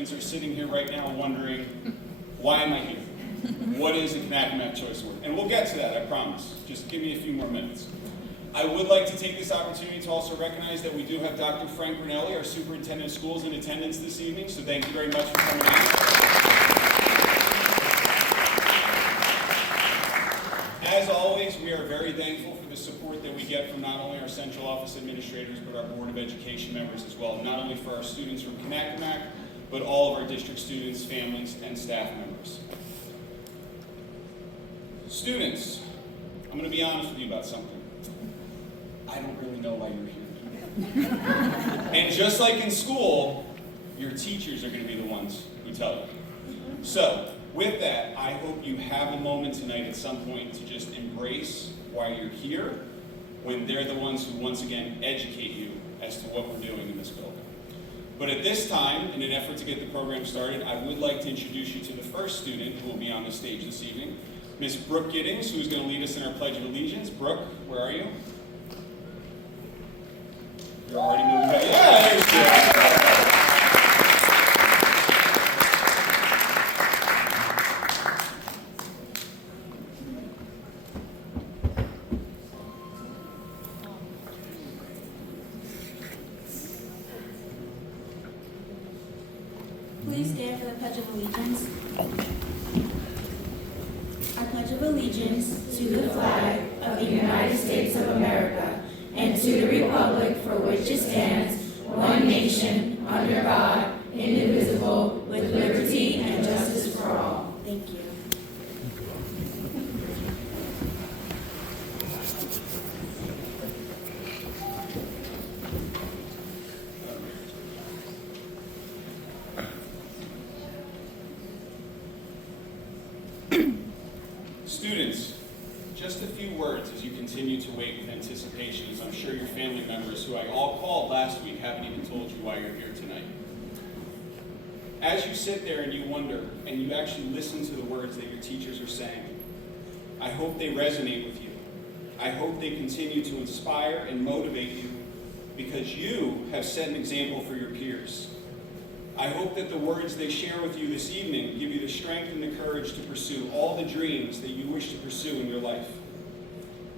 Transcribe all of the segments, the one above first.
Are sitting here right now wondering, why am I here? What is the Conackamack Choice Award? And we'll get to that, I promise. Just give me a few more minutes. I would like to take this opportunity to also recognize that we do have Dr. Frank Brunelli, our Superintendent of Schools, in attendance this evening, so thank you very much for coming in. As always, we are very thankful for the support that we get from not only our central office administrators, but our Board of Education members as well, not only for our students from Conackamack, but all of our district students, families, and staff members. Students, I'm going to be honest with you about something. I don't really know why you're here. And just like in school, your teachers are going to be the ones who tell you. So, with that, I hope you have a moment tonight at some point to just embrace why you're here, when they're the ones who once again educate you as to what we're doing in this building. But at this time, in an effort to get the program started, I would like to introduce you to the first student who will be on the stage this evening, Miss Brooke Giddings, who's going to lead us in our Pledge of Allegiance. Brooke, where are you? You're already moving back. Yeah, there she is. Please stand for the Pledge of Allegiance. I pledge of allegiance to the flag of the United States of America and to the republic for which it stands, one nation, under God, indivisible, with liberty and justice for all. Thank you. Students, just a few words as you continue to wait with anticipation, as I'm sure your family members, who I all called last week, haven't even told you why you're here tonight. As you sit there and you wonder, and you actually listen to the words that your teachers are saying, I hope they resonate with you. I hope they continue to inspire and motivate you, because you have set an example for your peers. I hope that the words they share with you this evening give you the strength and the courage to pursue all the dreams that you wish to pursue in your life.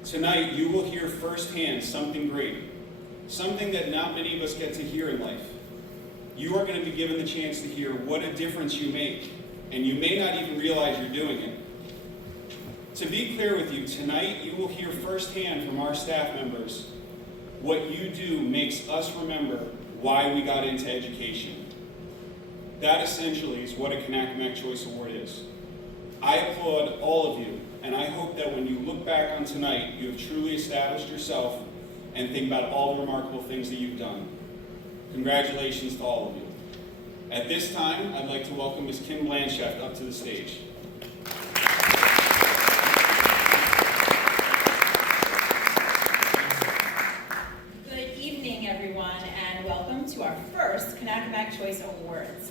Tonight, you will hear firsthand something great, something that not many of us get to hear in life. You are going to be given the chance to hear what a difference you make, and you may not even realize you're doing it. To be clear with you, tonight you will hear firsthand from our staff members what you do makes us remember why we got into education. That essentially is what a Conackamack Choice Award is. I applaud all of you, and I hope that when you look back on tonight, you have truly established yourself and think about all the remarkable things that you've done. Congratulations to all of you. At this time, I'd like to welcome Ms. Kim Blanchett up to the stage. Good evening, everyone, and welcome to our first Conackamack Choice Awards.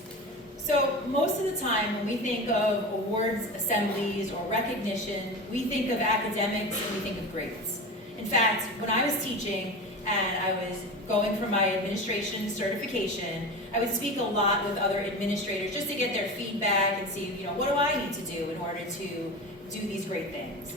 So most of the time when we think of awards assemblies or recognition, we think of academics and we think of grades. In fact, when I was teaching and I was going for my administration certification, I would speak a lot with other administrators just to get their feedback and see, what do I need to do in order to do these great things.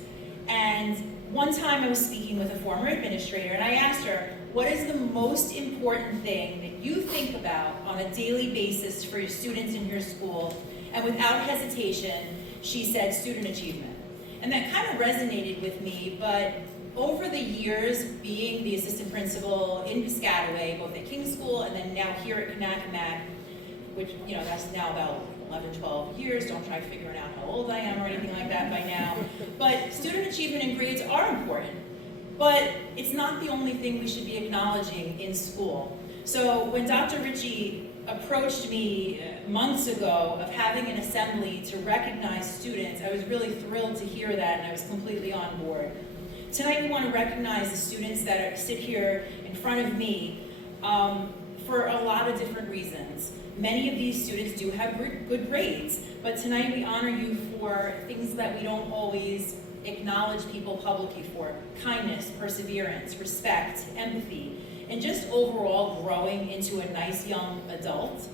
And one time I was speaking with a former administrator and I asked her, what is the most important thing that you think about on a daily basis for your students in your school? And without hesitation, she said student achievement. And that kind of resonated with me, but over the years, being the assistant principal in Piscataway, both at King's School and then now here at Conackamack, which, that's now about 11, 12 years, don't try figuring out how old I am or anything like that by now. But student achievement and grades are important. But it's not the only thing we should be acknowledging in school. So when Dr. Ritchie approached me months ago of having an assembly to recognize students, I was really thrilled to hear that and I was completely on board. Tonight we want to recognize the students that sit here in front of me for a lot of different reasons. Many of these students do have good grades, but tonight we honor you for things that we don't always acknowledge people publicly for: kindness, perseverance, respect, empathy, and just overall growing into a nice young adult.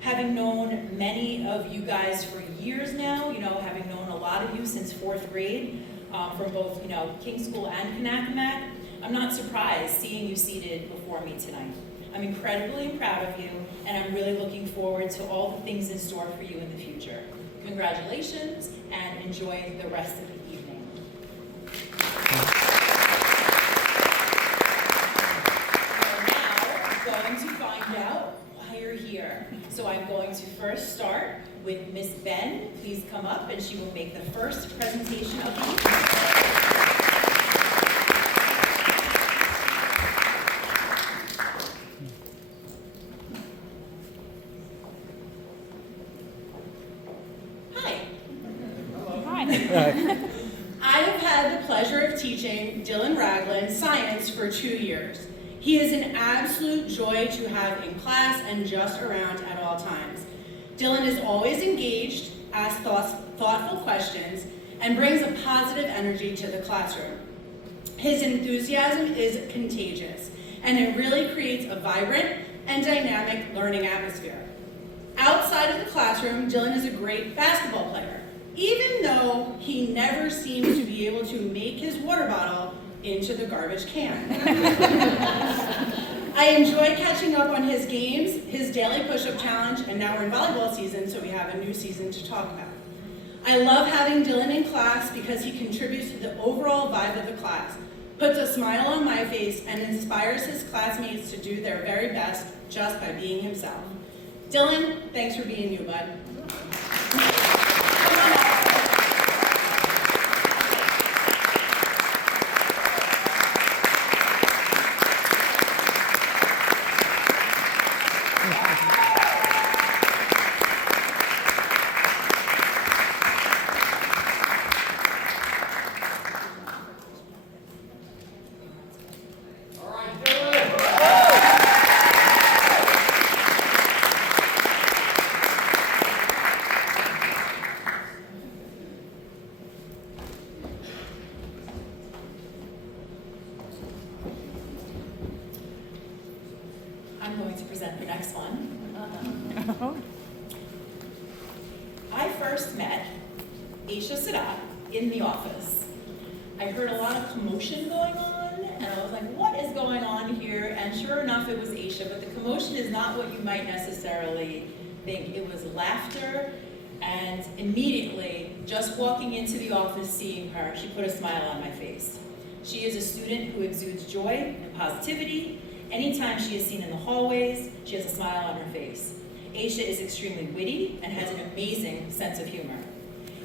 Having known many of you guys for years now, having known a lot of you since 4th grade, from both, King School and Conackamack, I'm not surprised seeing you seated before me tonight. I'm incredibly proud of you, and I'm really looking forward to all the things in store for you in the future. Congratulations, and enjoy the rest of the evening. We're now going to find out why you're here. So I'm going to first start with Miss Ben. Please come up, and she will make the first presentation of the evening. I have had the pleasure of teaching Dylan Ragland science for 2 years. He is an absolute joy to have in class and just around at all times. Dylan is always engaged, asks thoughtful questions, and brings a positive energy to the classroom. His enthusiasm is contagious, and it really creates a vibrant and dynamic learning atmosphere. Outside of the classroom, Dylan is a great basketball player, even though he never seems to be able to make his water bottle into the garbage can. I enjoy catching up on his games, his daily push-up challenge, and now we're in volleyball season, so we have a new season to talk about. I love having Dylan in class because he contributes to the overall vibe of the class, puts a smile on my face, and inspires his classmates to do their very best just by being himself. Dylan, thanks for being you, bud. I'm going to present the next one. I first met Aisha Sadat in the office. I heard a lot of commotion going on, and I was like, what is going on here? And sure enough, it was Aisha, but the commotion is not what you might necessarily think. It was laughter, and immediately, just walking into the office, seeing her, she put a smile on my face. She is a student who exudes joy and positivity. Anytime she is seen in the hallways, she has a smile on her face. Aisha is extremely witty and has an amazing sense of humor.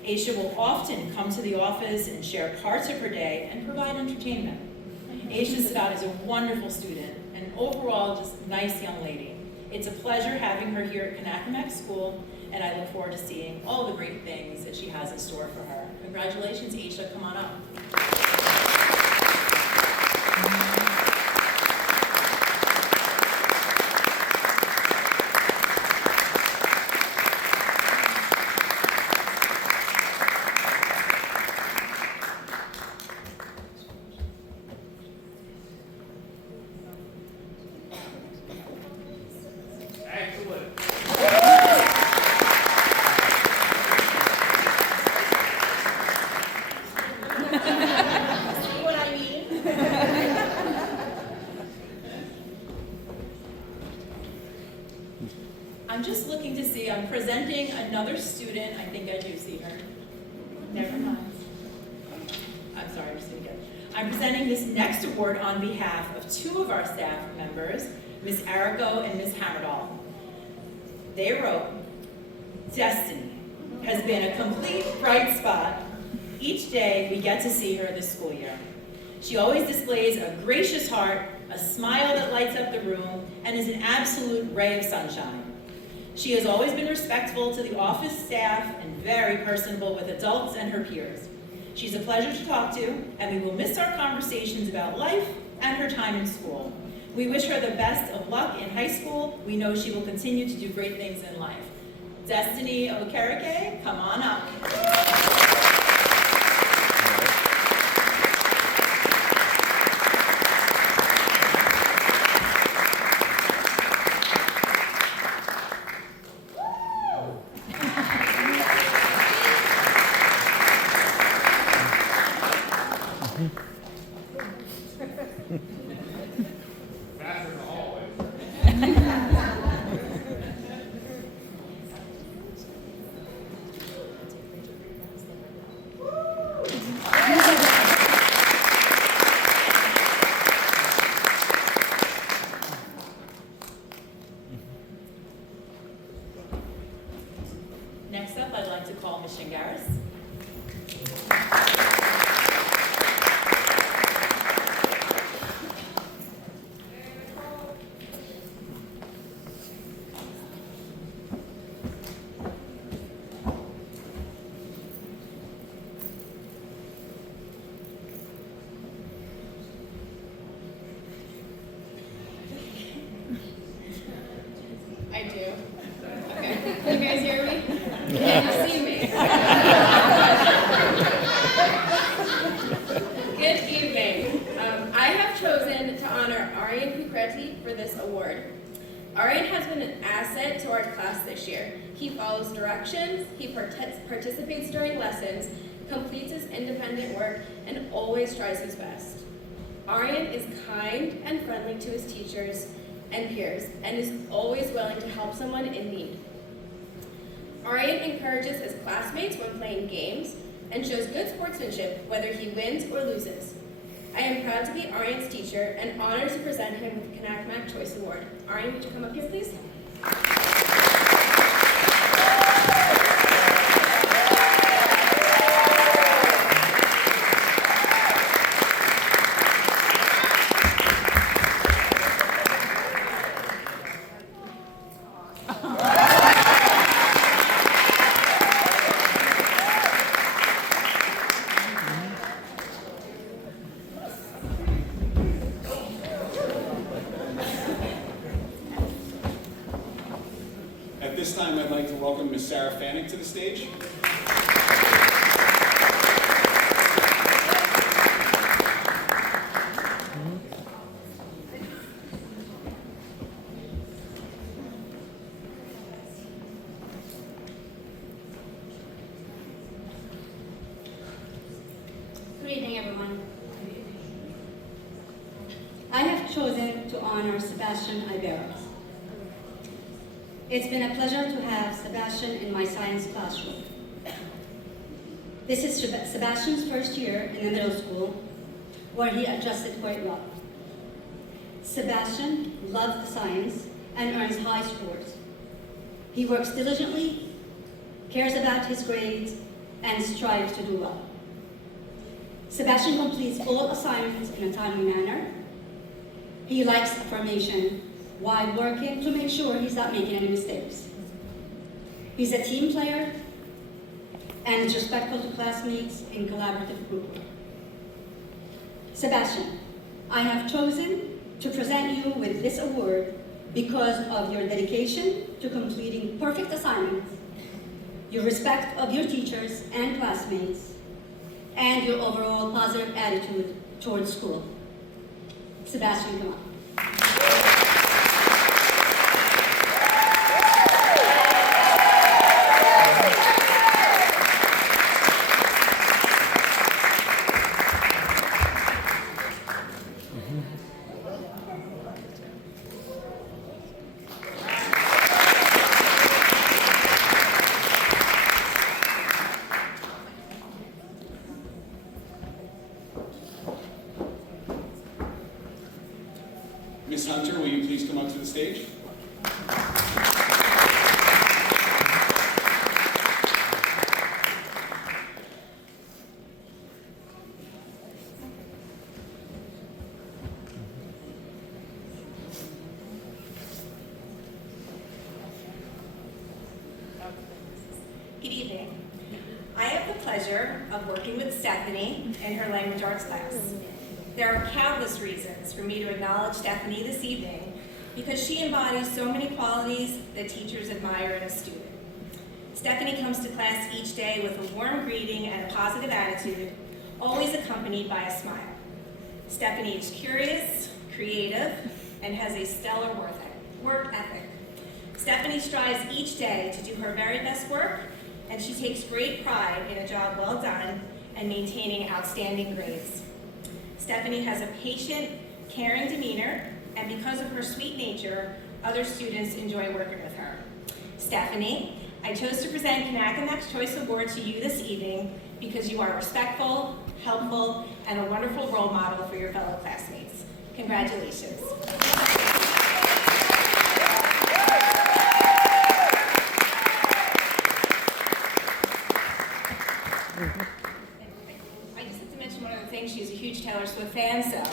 Aisha will often come to the office and share parts of her day and provide entertainment. Aisha Sadat is a wonderful student and overall just a nice young lady. It's a pleasure having her here at Conackamack School, and I look forward to seeing all the great things that she has in store for her. Congratulations, Aisha, come on up. I'm just looking to see, I'm presenting another student. I think I do see her. Never mind. I'm sorry, I'm just gonna get. I'm presenting this next award on behalf of two of our staff members, Ms. Arago and Ms. Hammerdahl. They wrote, "Destiny has been a complete bright spot. Each day we get to see her this school year. She always displays a gracious heart, a smile that lights up the room, and is an absolute ray of sunshine. She has always been respectful to the office staff and very personable with adults and her peers. She's a pleasure to talk to, and we will miss our conversations about life and her time in school. We wish her the best of luck in high school. We know she will continue to do great things in life." Destiny Okereke, come on up. Next up, I'd like to call Ms. Shingaris. I do. Okay. Can you guys hear me? Can you see me? Good evening. I have chosen to honor Aryan Kukreti for this award. Aryan has been an asset to our class this year. He follows directions, he participates during lessons, completes his independent work, and always tries his best. Aryan is kind and friendly to his teachers and peers, and is always willing to help someone in need. Aryan encourages his classmates when playing games and shows good sportsmanship whether he wins or loses. I am proud to be Aryan's teacher and honored to present him with the Conackamack Choice Award. Aryan, would you come up here, please? At this time, I'd like to welcome Ms. Sarah Fanning to the stage. Good evening, everyone. I have chosen to honor Sebastian Iberos. It's been a pleasure to have Sebastian in my science classroom. This is Sebastian's first year in the middle school, where he adjusted quite well. Sebastian loves the science and earns high scores. He works diligently, cares about his grades, and strives to do well. Sebastian completes all assignments in a timely manner. He likes affirmation while working to make sure he's not making any mistakes. He's a team player and is respectful to classmates in collaborative group work. Sebastian, I have chosen to present you with this award because of your dedication to completing perfect assignments, your respect of your teachers and classmates, and your overall positive attitude towards school. Sebastian, come on. Ms. Hunter, will you please come up to the stage? Good evening. I have the pleasure of working with Stephanie in her language arts class. There are countless reasons for me to acknowledge Stephanie this evening because she embodies so many qualities that teachers admire in a student. Stephanie comes to class each day with a warm greeting and a positive attitude, always accompanied by a smile. Stephanie is curious, creative, and has a stellar work ethic. Stephanie strives each day to do her very best work, and she takes great pride in a job well done and maintaining outstanding grades. Stephanie has a patient, caring demeanor, and because of her sweet nature, other students enjoy working with her. Stephanie, I chose to present Conackamack's Choice Award to you this evening because you are respectful, helpful, and a wonderful role model for your fellow classmates. Congratulations. a fan cell.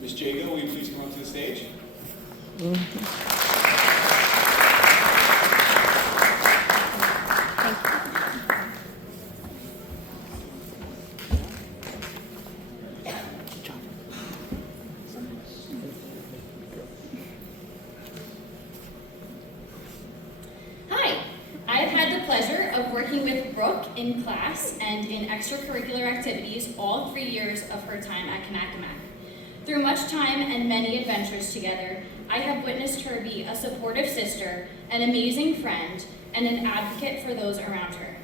Ms. Jago, will you please come up to the stage? Hi, I've had the pleasure of working with Brooke in class and in extracurricular activities all 3 years of her time at Conackamack. Through much time and many adventures together, I have witnessed her be a supportive sister, an amazing friend, and an advocate for those around her.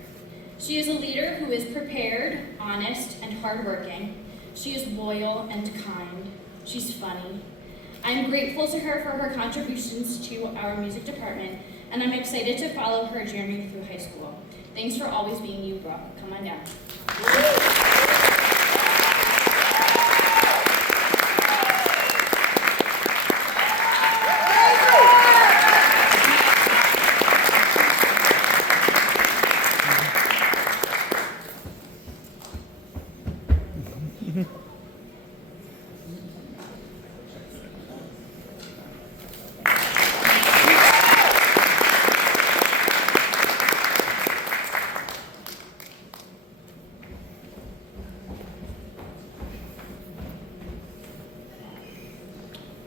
She is a leader who is prepared, honest, and hardworking. She is loyal and kind. She's funny. I'm grateful to her for her contributions to our music department, and I'm excited to follow her journey through high school. Thanks for always being you, Brooke. Come on down.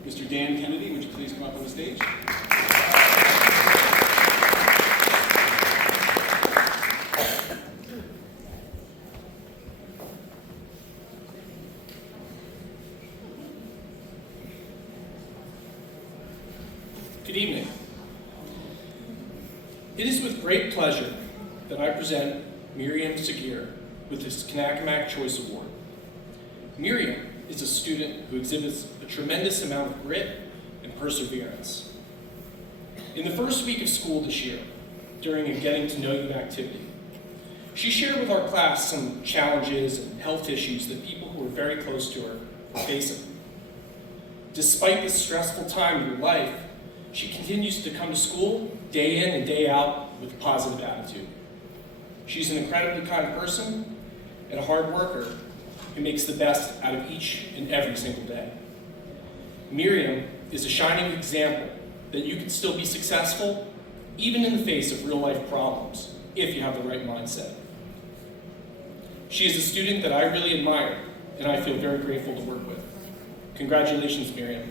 Mr. Dan Kennedy, would you please come up on the stage? Good evening. It is with great pleasure that I present Miriam Sagir with this Conackamack Choice Award. Miriam is a student who exhibits a tremendous amount of grit and perseverance. In the first week of school this year, during a Getting to Know You activity, she shared with our class some challenges and health issues that people who are very close to her are facing. Despite this stressful time in her life, she continues to come to school day in and day out with a positive attitude. She's an incredibly kind person and a hard worker who makes the best out of each and every single day. Miriam is a shining example that you can still be successful even in the face of real life problems if you have the right mindset. She is a student that I really admire and I feel very grateful to work with. Congratulations, Miriam.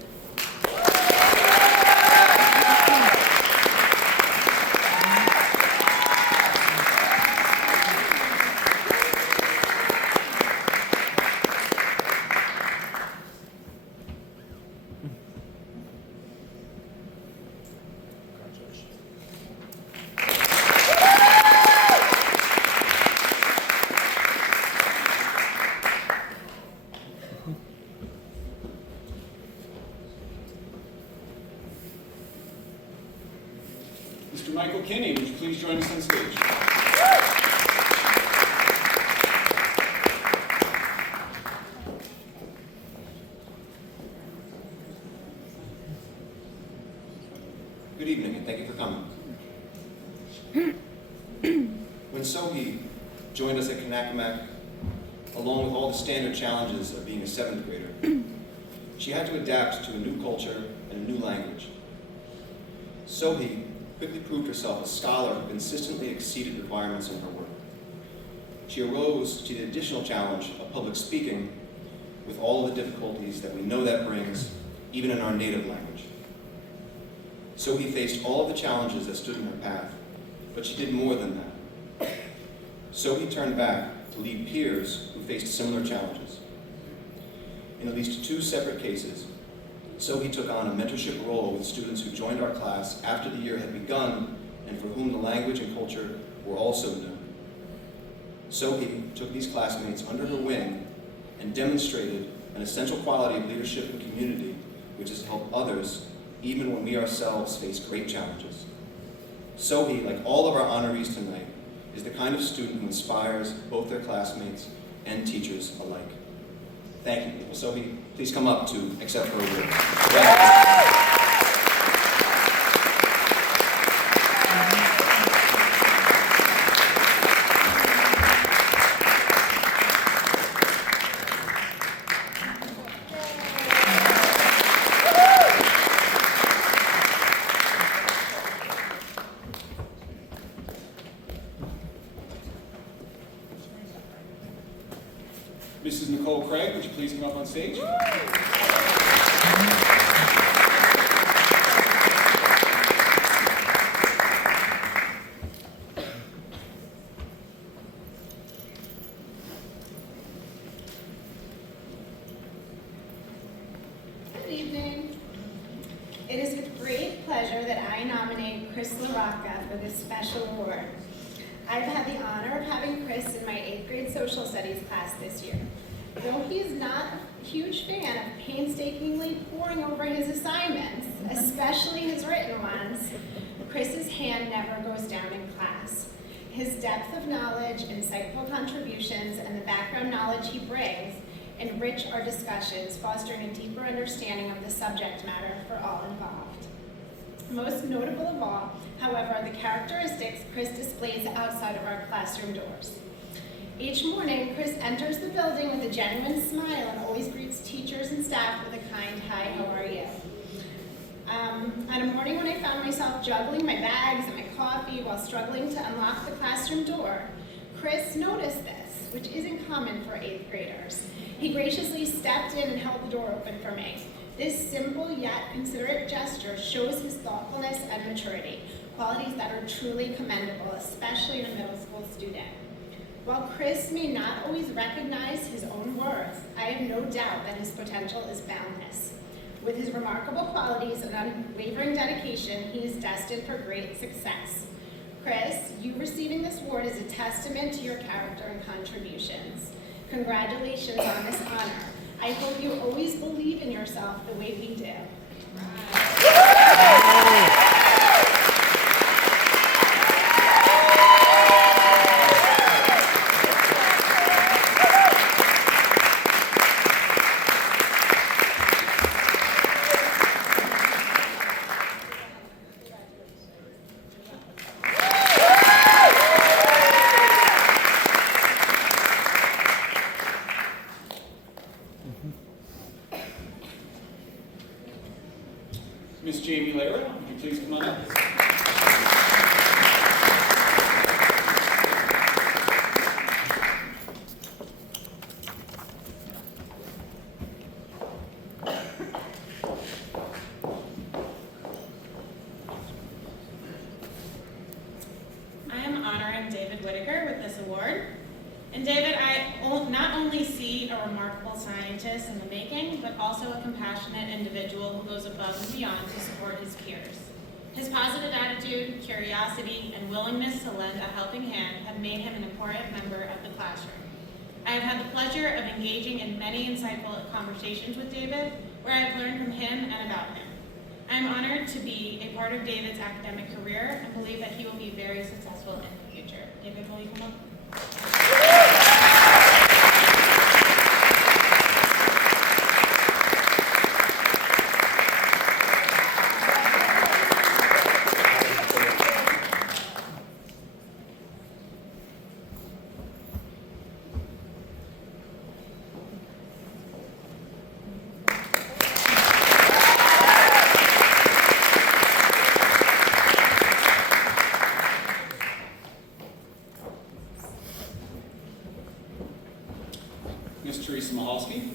Mr. Michael Kinney, would you please join us on stage? Good evening, and thank you for coming. When Sohi joined us at Conackamack, along with all the standard challenges of being a 7th grader, she had to adapt to a new culture and a new language. Sohi quickly proved herself a scholar who consistently exceeded requirements in her work. She arose to the additional challenge of public speaking with all of the difficulties that we know that brings, even in our native language. Sohi faced all of the challenges that stood in her path, but she did more than that. Sohi turned back to lead peers who faced similar challenges. In at least 2 separate cases, Sohi took on a mentorship role with students who joined our class after the year had begun and for whom the language and culture were also new. Sohi took these classmates under her wing and demonstrated an essential quality of leadership and community, which is to help others even when we ourselves face great challenges. Sohi, like all of our honorees tonight, is the kind of student who inspires both their classmates and teachers alike. Thank you. Will Sohi please come up to accept her award? Mrs. Nicole Craig, would you please come up on stage? Good evening. It is with great pleasure that I nominate Chris LaRocca for this special award. I've had the honor of having Chris in my 8th grade social studies class this year. Though he is not a huge fan of painstakingly poring over his assignments, especially his written ones, Chris's hand never goes down in class. His depth of knowledge, insightful contributions, and the background knowledge he brings enrich our discussions, fostering a deeper understanding of the subject matter for all involved. Most notable of all, however, are the characteristics Chris displays outside of our classroom doors. Each morning, Chris enters the building with a genuine smile and always greets teachers and staff with a kind, "Hi, how are you?" On a morning when I found myself juggling my bags and my coffee while struggling to unlock the classroom door, Chris noticed this, which isn't common for 8th graders. He graciously stepped in and held the door open for me. This simple yet considerate gesture shows his thoughtfulness and maturity, qualities that are truly commendable, especially in a middle school student. While Chris may not always recognize his own worth, I have no doubt that his potential is boundless. With his remarkable qualities and unwavering dedication, he is destined for great success. Chris, you receiving this award is a testament to your character and contributions. Congratulations on this honor. I hope you always believe in yourself the way we do. Miss Jamie Lara, would you please come on up? I am honoring David Whitaker with this award. And David, I not only see a remarkable scientist in the making, but also a compassionate individual who goes above and beyond to support his peers. His positive attitude, curiosity, and willingness to lend a helping hand have made him an important member of the classroom. I have had the pleasure of engaging in many insightful conversations with David, where I have learned from him and about him. I am honored to be a part of David's academic career and believe that he will be very successful in the future. David, will you come up? Miss Teresa Mahalski.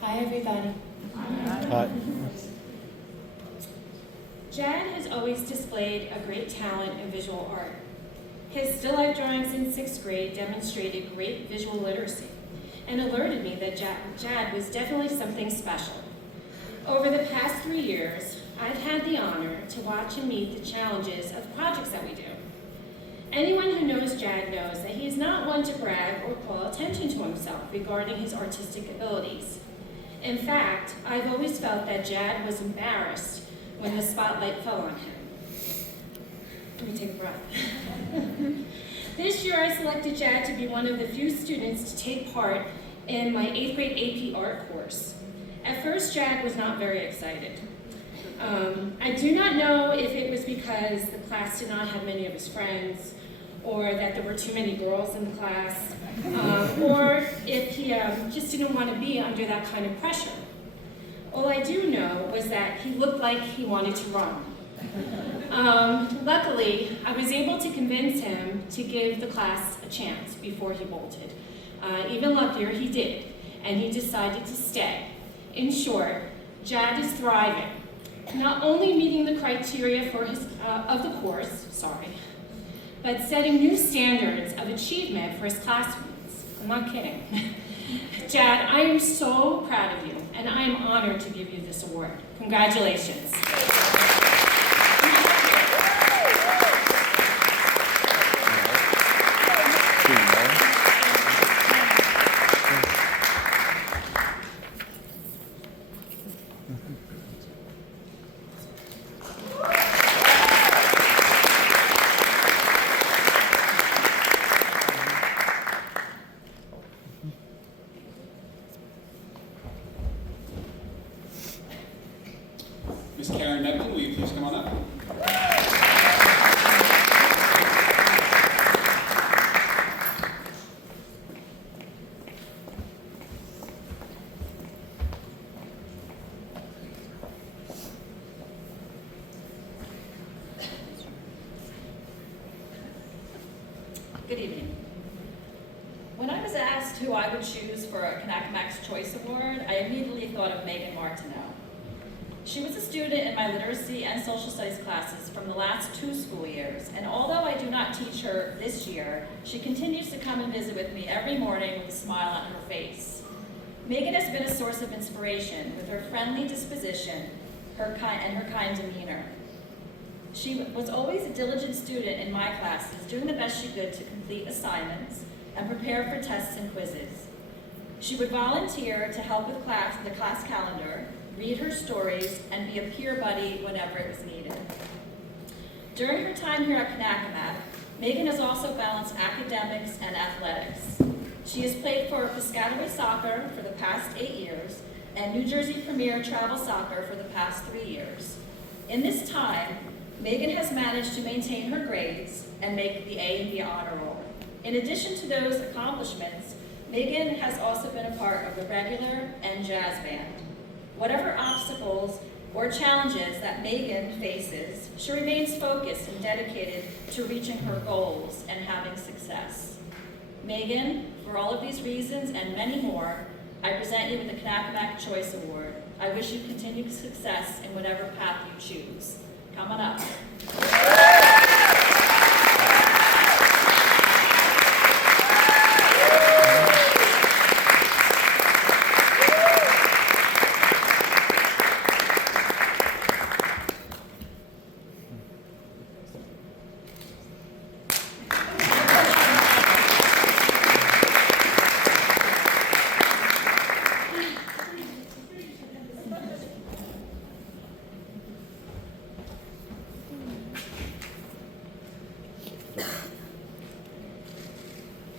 Hi, everybody. Jad has always displayed a great talent in visual art. His still life drawings in 6th grade demonstrated great visual literacy and alerted me that Jad was definitely something special. Over the past 3 years, I've had the honor to watch him meet the challenges of the projects that we do. Anyone who knows Jad knows that he is not one to brag or call attention to himself regarding his artistic abilities. In fact, I've always felt that Jad was embarrassed when the spotlight fell on him. Let me take a breath. This year I selected Jad to be one of the few students to take part in my 8th grade AP art course. At first, Jad was not very excited. I do not know if it was because the class did not have many of his friends, or that there were too many girls in the class, or if he just didn't want to be under that kind of pressure. All I do know was that he looked like he wanted to run. Luckily, I was able to convince him to give the class a chance before he bolted. Even luckier, he did, and he decided to stay. In short, Jad is thriving, not only meeting the criteria for of the course, but setting new standards of achievement for his classmates. I'm not kidding. Jad, I am so proud of you, and I am honored to give you this award. Congratulations. Ms. Karen Neville, will you please come on up? Good evening. When I was asked who I would choose for a Conackamack's Choice Award, I immediately thought of Megan Martineau. She was a student in my literacy and social studies classes from the last 2 school years, and although I do not teach her this year, she continues to come and visit with me every morning with a smile on her face. Megan has been a source of inspiration with her friendly disposition and her kind demeanor. She was always a diligent student in my classes, doing the best she could to complete assignments and prepare for tests and quizzes. She would volunteer to help with the class calendar, read her stories, and be a peer buddy whenever it was needed. During her time here at Conackamack, Megan has also balanced academics and athletics. She has played for Piscataway Soccer for the past 8 years and New Jersey Premier Travel Soccer for the past 3 years. In this time, Megan has managed to maintain her grades and make the A and B honor roll. In addition to those accomplishments, Megan has also been a part of the regular and jazz band. Whatever obstacles or challenges that Megan faces, she remains focused and dedicated to reaching her goals and having success. Megan, for all of these reasons and many more, I present you with the Conackamack Choice Award. I wish you continued success in whatever path you choose. Come on up.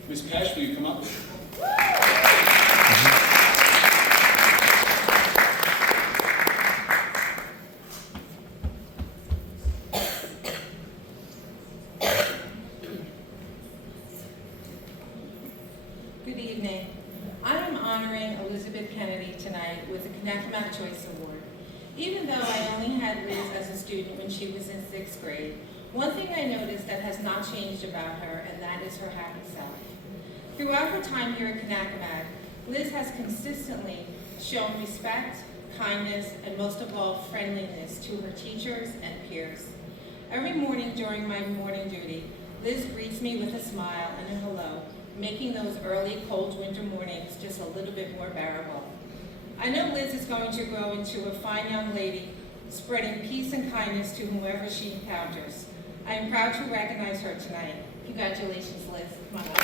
Ms. Pesh, will you come up? Good evening. I am honoring Elizabeth Kennedy tonight with the Conackamack Choice Award. Even though I only had Liz as a student when she was in 6th grade, one thing I noticed that has not changed about her, and that is her happy self. Throughout her time here at Conackamack, Liz has consistently shown respect, kindness, and most of all, friendliness to her teachers and peers. Every morning during my morning duty, Liz greets me with a smile and a hello, making those early, cold winter mornings just a little bit more bearable. I know Liz is going to grow into a fine young lady, spreading peace and kindness to whomever she encounters. I'm proud to recognize her tonight. Congratulations, Liz. Come on up.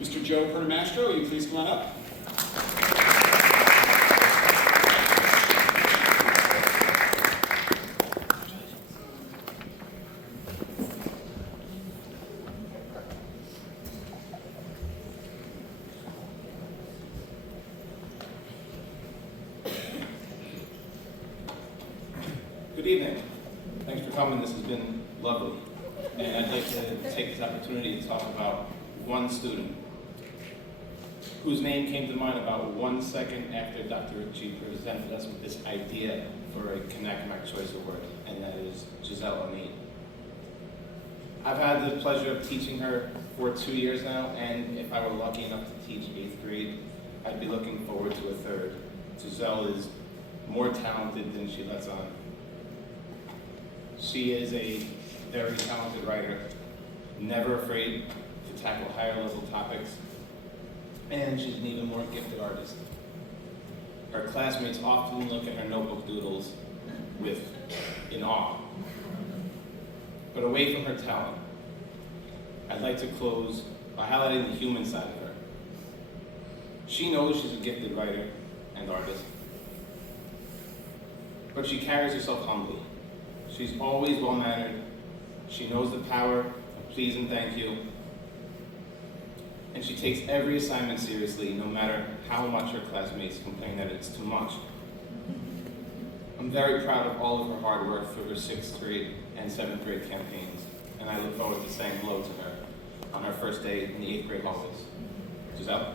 Mr. Joe Conackamack, will you please come on up? Good evening. Thanks for coming. This has been lovely. And I'd like to take this opportunity to talk about one student whose name came to mind about 1 second after Dr. Ritchie presented us with this idea for a Conackamack Choice Award, and that is Giselle Amin. I've had the pleasure of teaching her for 2 years now, and if I were lucky enough to teach 8th grade, I'd be looking forward to a 3rd. Giselle is more talented than she lets on. She is a very talented writer, never afraid to tackle higher level topics, and she's an even more gifted artist. Her classmates often look at her notebook doodles in awe. But away from her talent, I'd like to close by highlighting the human side of her. She knows she's a gifted writer and artist, but she carries herself humbly. She's always well-mannered. She knows the power of please and thank you. And she takes every assignment seriously, no matter how much her classmates complain that it's too much. I'm very proud of all of her hard work through her 6th grade and 7th grade campaigns, and I look forward to saying hello to her on her first day in the 8th grade hallways. Giselle?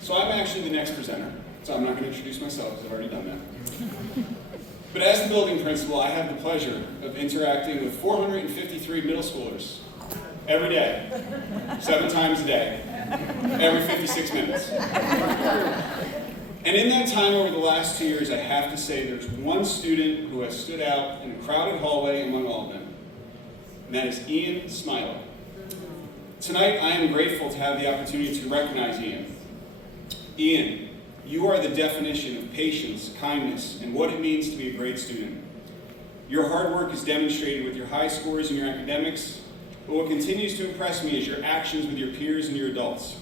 So I'm actually the next presenter, so I'm not going to introduce myself because I've already done that. But as the building principal, I have the pleasure of interacting with 453 middle schoolers every day, 7 times a day, every 56 minutes. And in that time over the last 2 years, I have to say there's one student who has stood out in a crowded hallway among all of them, and that is Ian Smiley. Tonight, I am grateful to have the opportunity to recognize Ian. Ian, you are the definition of patience, kindness, and what it means to be a great student. Your hard work is demonstrated with your high scores in your academics, but what continues to impress me is your actions with your peers and your adults.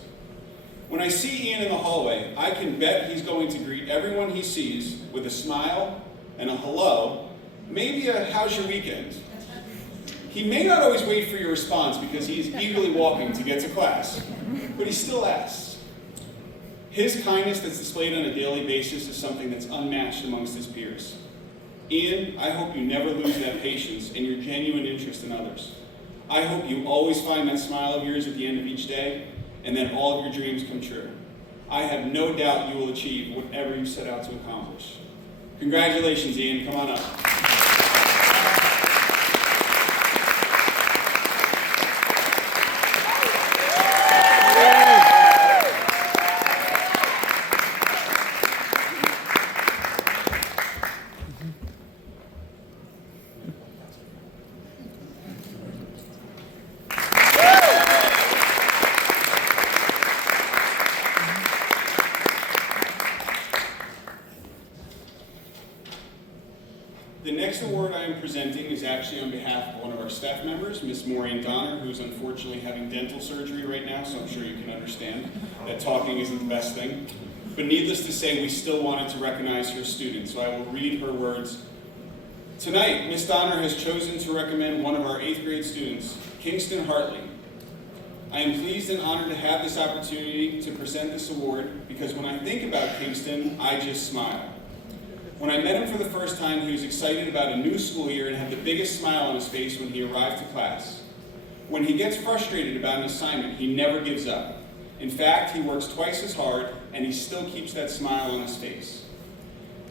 When I see Ian in the hallway, I can bet he's going to greet everyone he sees with a smile and a hello, maybe a how's your weekend. He may not always wait for your response because he's eagerly walking to get to class, but he still asks. His kindness that's displayed on a daily basis is something that's unmatched amongst his peers. Ian, I hope you never lose that patience and your genuine interest in others. I hope you always find that smile of yours at the end of each day and that all of your dreams come true. I have no doubt you will achieve whatever you set out to accomplish. Congratulations, Ian. Come on up. The behalf of one of our staff members, Miss Maureen Donner, who's unfortunately having dental surgery right now, so I'm sure you can understand that talking isn't the best thing. But needless to say, we still wanted to recognize her student, so I will read her words. Tonight, Miss Donner has chosen to recommend one of our 8th grade students, Kingston Hartley. I am pleased and honored to have this opportunity to present this award because when I think about Kingston, I just smile. When I met him for the first time, he was excited about a new school year and had the biggest smile on his face when he arrived to class. When he gets frustrated about an assignment, he never gives up. In fact, he works twice as hard and he still keeps that smile on his face.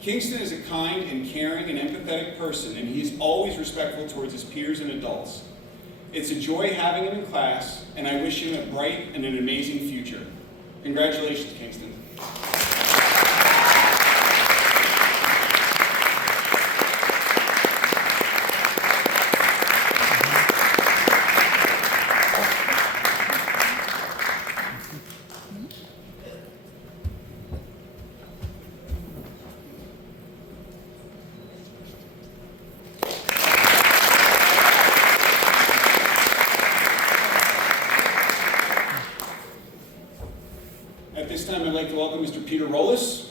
Kingston is a kind and caring and empathetic person, and he's always respectful towards his peers and adults. It's a joy having him in class, and I wish him a bright and an amazing future. Congratulations, Kingston. At this time, I'd like to welcome Mr. Peter Rollis.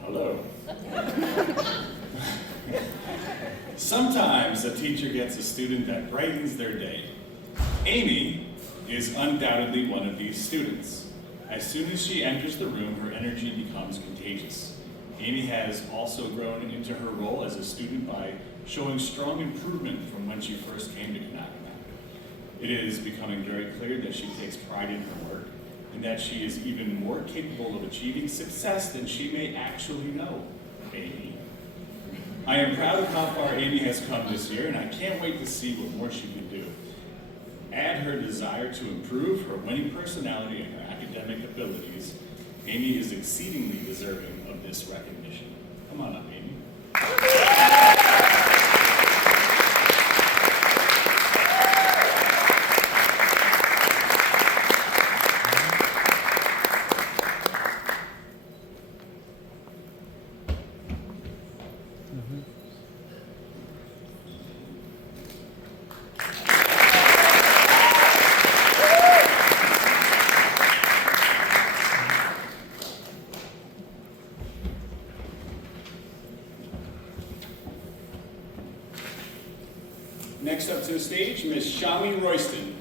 Hello. Sometimes a teacher gets a student that brightens their day. Amy is undoubtedly one of these students. As soon as she enters the room, her energy becomes contagious. Amy has also grown into her role as a student by showing strong improvement from when she first came to Conackamack. It is becoming very clear that she takes pride in her work and that she is even more capable of achieving success than she may actually know. Amy. I am proud of how far Amy has come this year, and I can't wait to see what more she can do. Add her desire to improve, her winning personality, and her academic abilities, Amy is exceedingly deserving of this recognition. Come on up, Amy. Next up to the stage, Ms. Shami Royston.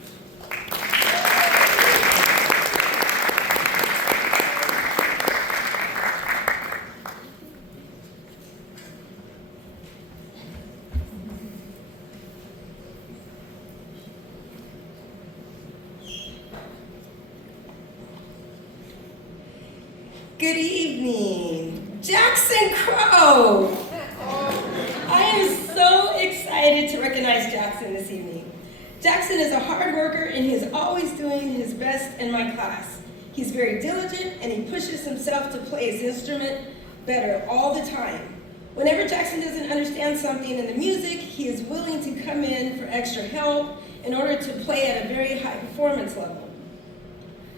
Good evening, Jackson Crow. I am so excited to recognize Jackson this evening. Jackson is a hard worker and he is always doing his best in my class. He's very diligent and he pushes himself to play his instrument better all the time. Whenever Jackson doesn't understand something in the music, he is willing to come in for extra help in order to play at a very high performance level.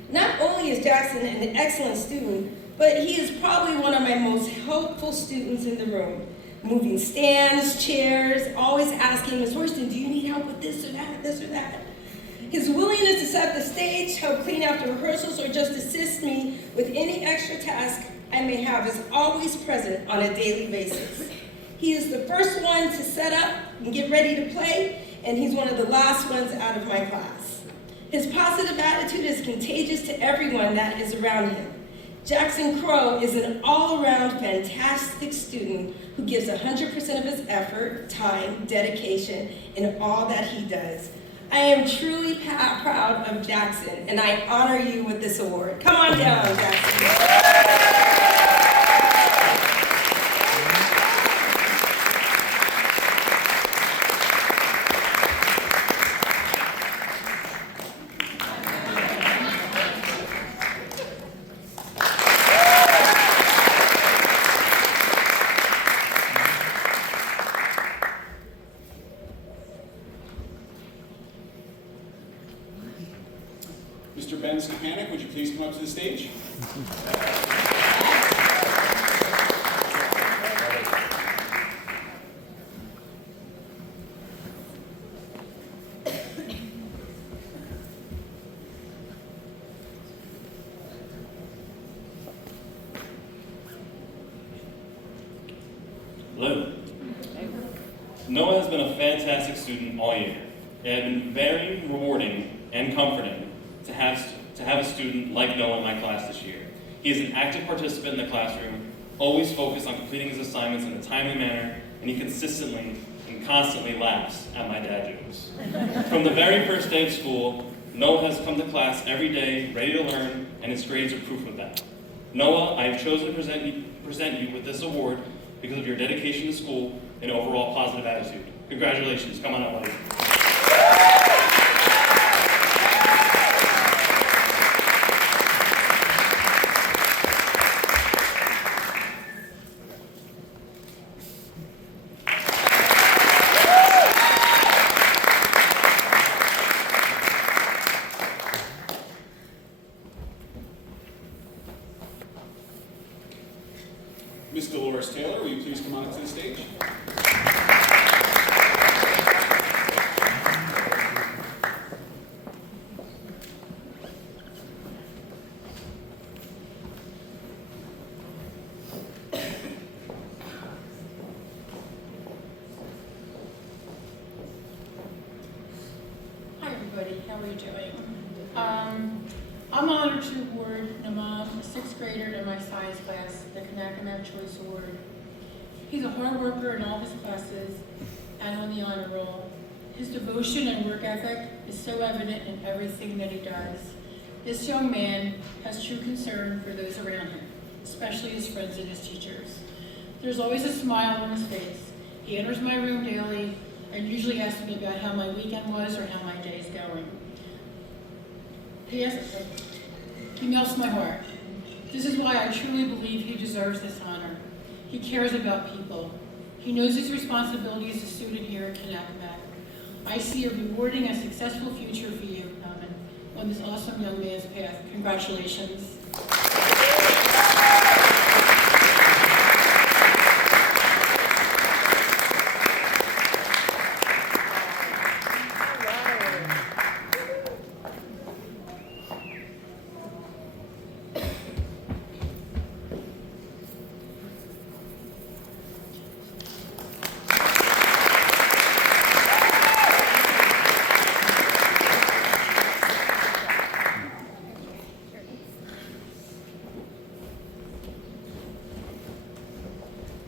Not only is Jackson an excellent student, but he is probably one of my most helpful students in the room. Moving stands, chairs, always asking, Ms. Horston, do you need help with this or that? His willingness to set the stage, help clean after rehearsals, or just assist me with any extra task I may have is always present on a daily basis. He is the first one to set up and get ready to play, and he's one of the last ones out of my class. His positive attitude is contagious to everyone that is around him. Jackson Crow is an all-around fantastic student who gives 100% of his effort, time, dedication in all that he does. I am truly proud of Jackson, and I honor you with this award. Come on down, Jackson. Mr. Ben Conackamack, would you please come up to the stage? Hello. Noah has been a fantastic student all year. It has been very rewarding and comforting to have a student like Noah in my class this year. He is an active participant in the classroom, always focused on completing his assignments in a timely manner, and he consistently and constantly laughs at my dad jokes. From the very first day of school, Noah has come to class every day, ready to learn, and his grades are proof of that. Noah, I have chosen to present you with this award because of your dedication to school and overall positive attitude. Congratulations. Come on up, buddy. Ms. Dolores Taylor, will you please come on up to the stage? Hi everybody, how are you doing? I'm honored to award Namam, a 6th grader in my science class, the Conackamack Choice Award. He's a hard worker in all his classes and on the honor roll. His devotion and work ethic is so evident in everything that he does. This young man has true concern for those around him, especially his friends and his teachers. There's always a smile on his face. He enters my room daily and usually asks me about how my weekend was or how my day's going. He melts my heart. This is why I truly believe he deserves this honor. He cares about people. He knows his responsibility as a student here at Conackamack. I see a rewarding and successful future for you, Alvin, on this awesome young man's path. Congratulations.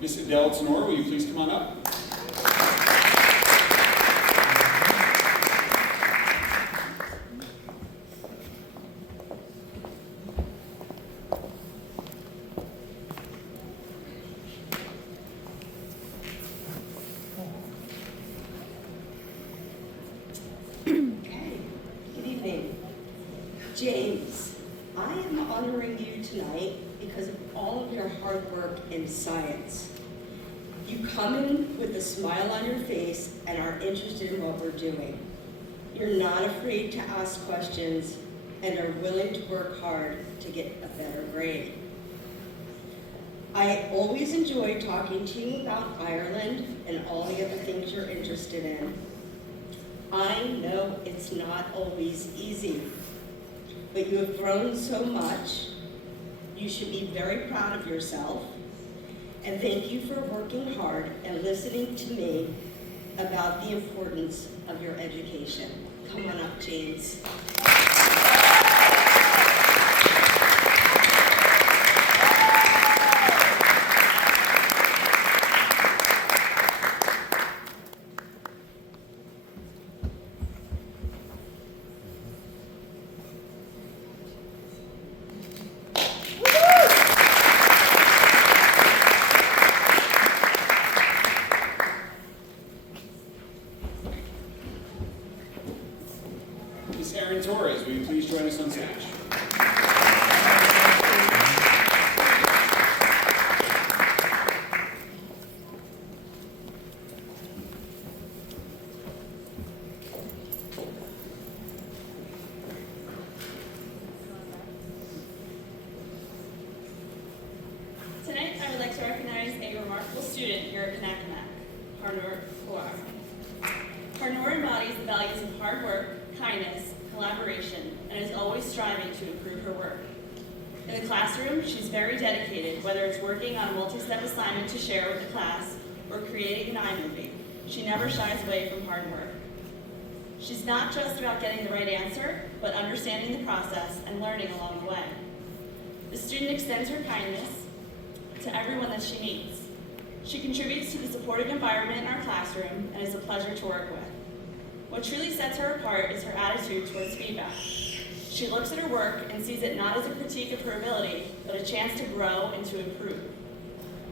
Ms. Adele Tenor, will you please come on up? Good evening. James, I am honoring you tonight because of all of your hard work in science. You come in with a smile on your face and are interested in what we're doing. You're not afraid to ask questions and are willing to work hard to get a better grade. I always enjoy talking to you about Ireland and all the other things you're interested in. I know it's not always easy, but you have grown so much. You should be very proud of yourself, and thank you for working hard and listening to me about the importance of your education. Come on up, James. Ms. Erin Torres, will you please join us on stage? kindness, collaboration, and is always striving to improve her work. In the classroom, she's very dedicated, whether it's working on a multi-step assignment to share with the class or creating an iMovie. She never shies away from hard work. She's not just about getting the right answer, but understanding the process and learning along the way. The student extends her kindness to everyone that she meets. She contributes to the supportive environment in our classroom and is a pleasure to work with. What truly sets her apart is her attitude towards feedback. She looks at her work and sees it not as a critique of her ability, but a chance to grow and to improve.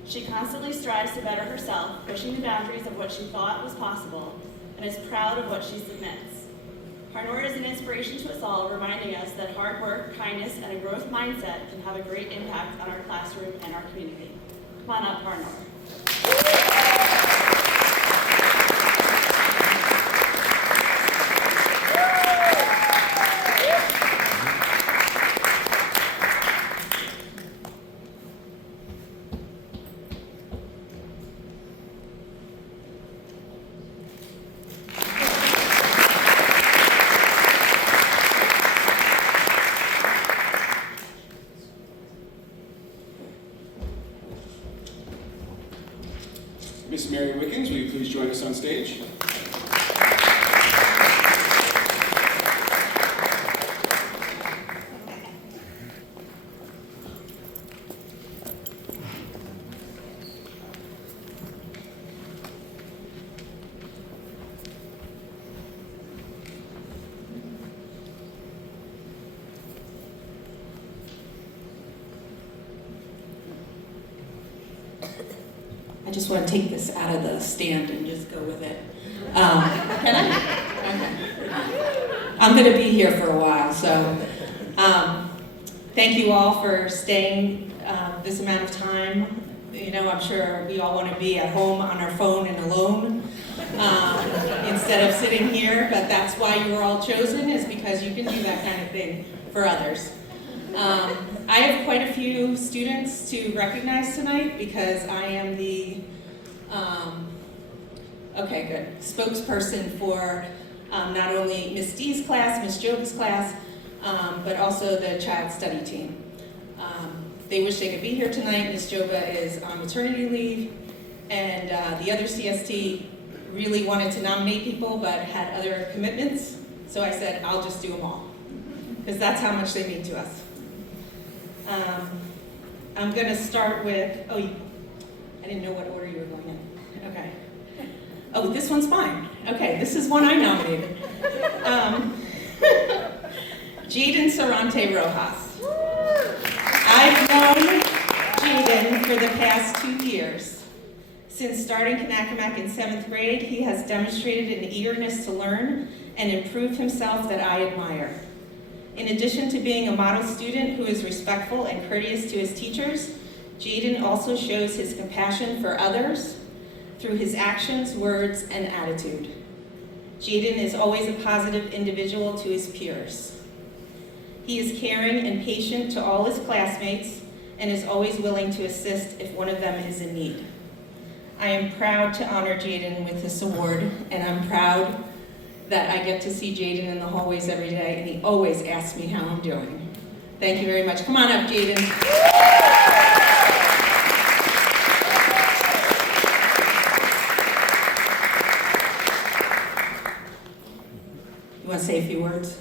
She constantly strives to better herself, pushing the boundaries of what she thought was possible, and is proud of what she submits. Harnor is an inspiration to us all, reminding us that hard work, kindness, and a growth mindset can have a great impact on our classroom and our community. Come on up, Harnor. Miss Mary Wickens, will you please join us on stage? I just want to take this out of the stand and just go with it. Can I? Okay. I'm going to be here for a while, so thank you all for staying this amount of time. You know, I'm sure we all want to be at home on our phone and alone instead of sitting here, but that's why you were all chosen, is because you can do that kind of thing for others. I have quite a few students to recognize tonight because I am the, spokesperson for not only Miss D's class, Miss Job's class, but also the child study team. They wish they could be here tonight. Miss Joba is on maternity leave, and the other CST really wanted to nominate people but had other commitments, so I said, I'll just do them all, because that's how much they mean to us. I'm going to start with, I didn't know what order you were going in. Okay. Oh, this one's mine. Okay, this is one I nominated. Jaden Sarante Rojas. I've known Jaden for the past 2 years. Since starting Conackamack in 7th grade, he has demonstrated an eagerness to learn and improve himself that I admire. In addition to being a model student who is respectful and courteous to his teachers, Jaden also shows his compassion for others through his actions, words, and attitude. Jaden is always a positive individual to his peers. He is caring and patient to all his classmates and is always willing to assist if one of them is in need. I am proud to honor Jaden with this award, and I'm proud that I get to see Jaden in the hallways every day, and he always asks me how I'm doing. Thank you very much. Come on up, Jaden. You want to say a few words?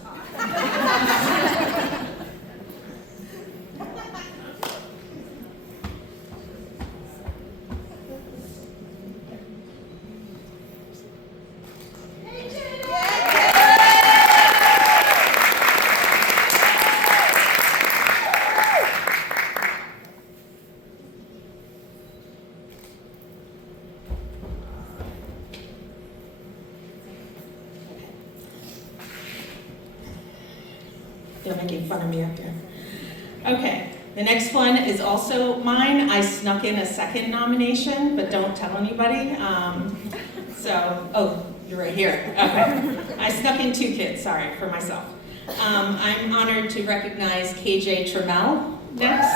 They're making fun of me up there. Okay, the next one is also mine. I snuck in a second nomination, but don't tell anybody. You're right here. Okay. I snuck in 2 kids, sorry, for myself. I'm honored to recognize KJ Trammell next.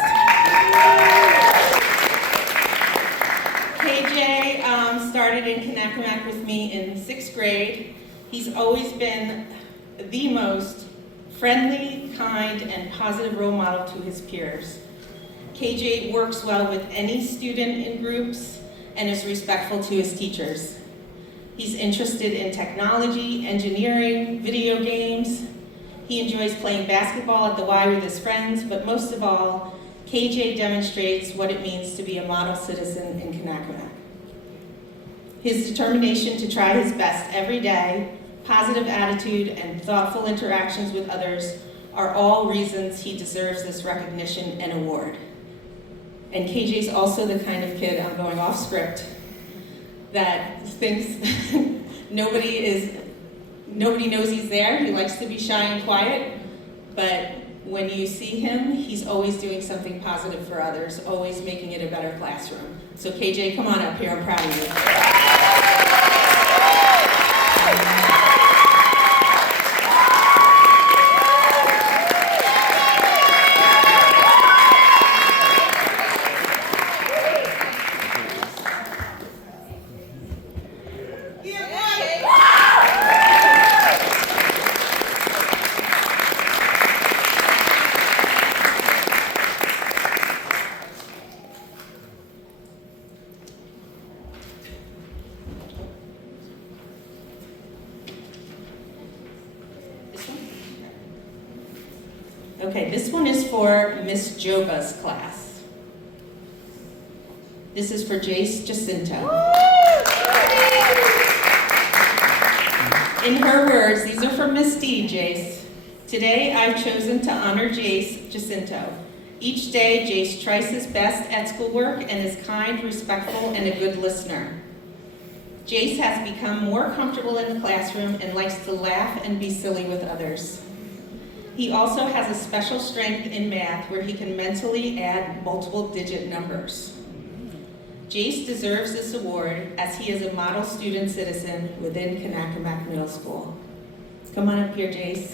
KJ started in Conackamack with me in 6th grade. He's always been the most friendly, kind, and positive role model to his peers. KJ works well with any student in groups and is respectful to his teachers. He's interested in technology, engineering, video games. He enjoys playing basketball at the Y with his friends, but most of all, KJ demonstrates what it means to be a model citizen in Conackamack. His determination to try his best every day, positive attitude, and thoughtful interactions with others are all reasons he deserves this recognition and award. And KJ's also the kind of kid, I'm going off script, that thinks nobody knows he's there. He likes to be shy and quiet, but when you see him, he's always doing something positive for others, always making it a better classroom. So KJ, come on up here, I'm proud of you. Okay, this one is for Miss Joba's class. This is for Jace Jacinto. In her words, these are from Miss D, Jace. Today I've chosen to honor Jace Jacinto. Each day, Jace tries his best at schoolwork and is kind, respectful, and a good listener. Jace has become more comfortable in the classroom and likes to laugh and be silly with others. He also has a special strength in math where he can mentally add multiple digit numbers. Jace deserves this award as he is a model student citizen within Conackamack Middle School. Come on up here, Jace.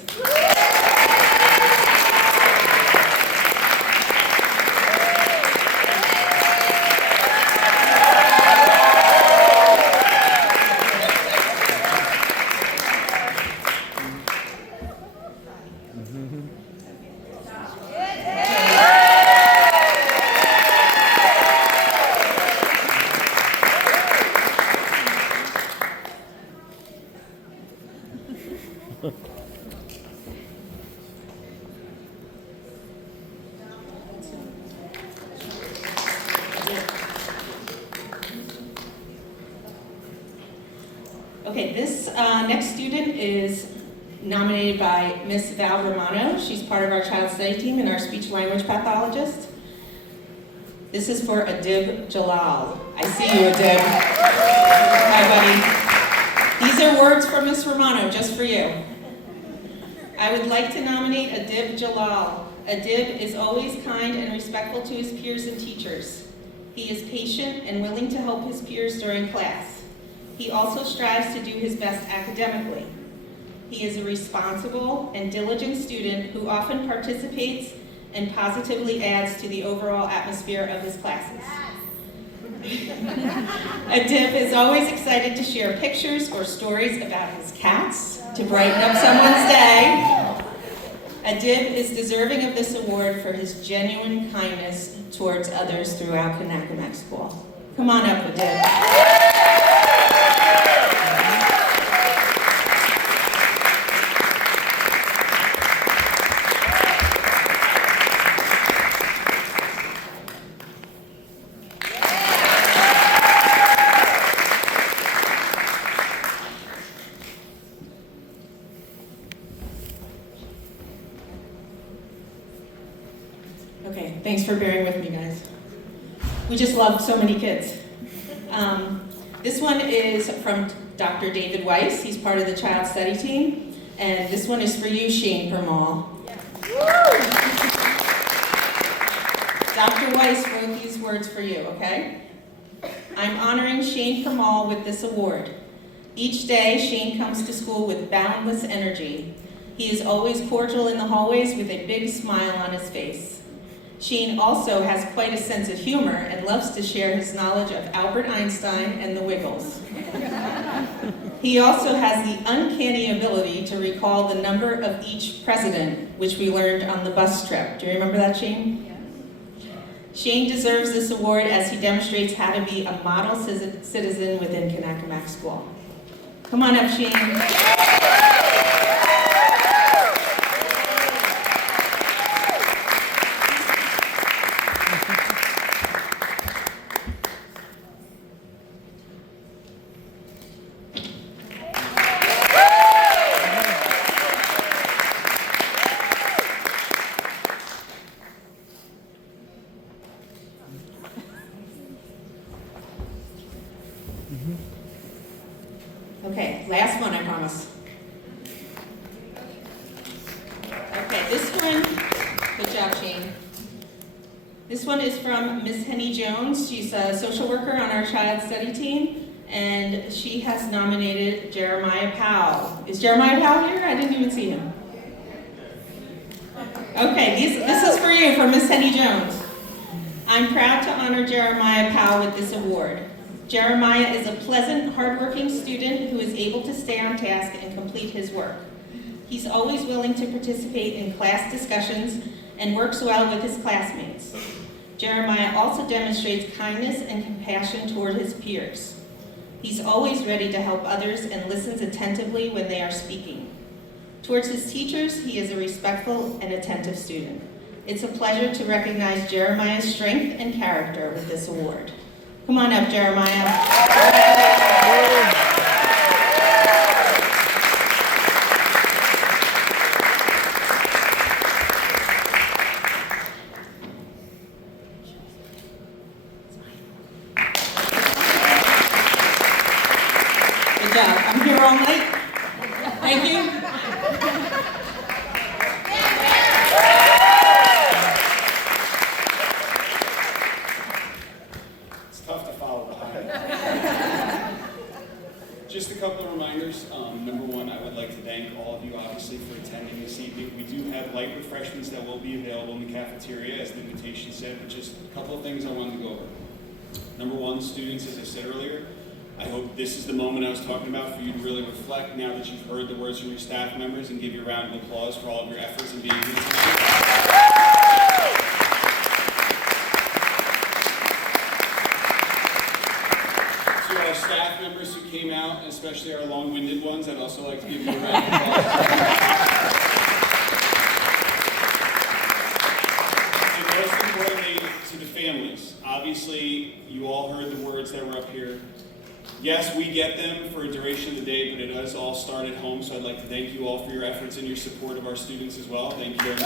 Okay, this next student is nominated by Miss Val Romano. She's part of our child study team and our speech language pathologist. This is for Adib Jalal. I see you, Adib. Hi, buddy. These are words from Miss Romano, just for you. I would like to nominate Adib Jalal. Adib is always kind and respectful to his peers and teachers. He is patient and willing to help his peers during class. He also strives to do his best academically. He is a responsible and diligent student who often participates and positively adds to the overall atmosphere of his classes. Adib is always excited to share pictures or stories about his cats to brighten up someone's day. Adib is deserving of this award for his genuine kindness towards others throughout Conackamack School. Come on up, Adib. Okay, thanks for bearing with me, guys. We just love so many kids. This one is from Dr. David Weiss. He's part of the child study team. And this one is for you, Shane Permal. Dr. Weiss wrote these words for you, okay? I'm honoring Shane Permal with this award. Each day, Shane comes to school with boundless energy. He is always cordial in the hallways with a big smile on his face. Shane also has quite a sense of humor and loves to share his knowledge of Albert Einstein and the Wiggles. He also has the uncanny ability to recall the number of each president, which we learned on the bus trip. Do you remember that, Shane? Shane deserves this award as he demonstrates how to be a model citizen within Conackamack School. Come on up, Shane. Okay, last one, I promise. Okay, this one, good job, Shane. This one is from Miss Henny Jones. She's a social worker on our child study team, and she has nominated Jeremiah Powell. Is Jeremiah Powell here? I didn't even see him. Okay, this is for you, for Miss Henny Jones. I'm proud to honor Jeremiah Powell with this award. Jeremiah is a pleasant, hardworking student who is able to stay on task and complete his work. He's always willing to participate in class discussions and works well with his classmates. Jeremiah also demonstrates kindness and compassion toward his peers. He's always ready to help others and listens attentively when they are speaking. Towards his teachers, he is a respectful and attentive student. It's a pleasure to recognize Jeremiah's strength and character with this award. Come on up, Jeremiah. Good job. I'm here all night. Thank you. Just a couple of reminders. Number one, I would like to thank all of you, obviously, for attending this evening. We do have light refreshments that will be available in the cafeteria, as the invitation said, but just a couple of things I wanted to go over. Number one, students, as I said earlier, I hope this is the moment I was talking about for you to really reflect now that you've heard the words from your staff members and give you a round of applause for all of your efforts in being here tonight. To our staff members who came out, especially our long-winded ones, I'd also like to give you a round of applause. And most importantly, to the families. Obviously, you all heard the words that were up here. Yes, we get them for a duration of the day, but it does all start at home, so I'd like to thank you all for your efforts and your support of our students as well. Thank you very much.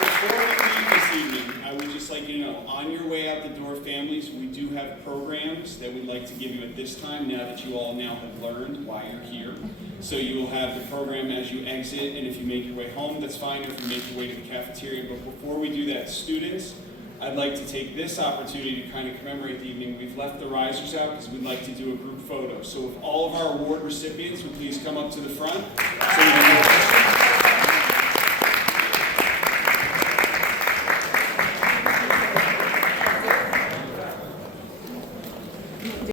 Before we leave this evening, I would just like you to know, on your way out the door, families, we do have programs that we'd like to give you at this time, now that you all now have learned why you're here. So you will have the program as you exit, and if you make your way home, that's fine, if you make your way to the cafeteria. But before we do that, students, I'd like to take this opportunity to kind of commemorate the evening. We've left the risers out because we'd like to do a group photo. So if all of our award recipients would please come up to the front so we can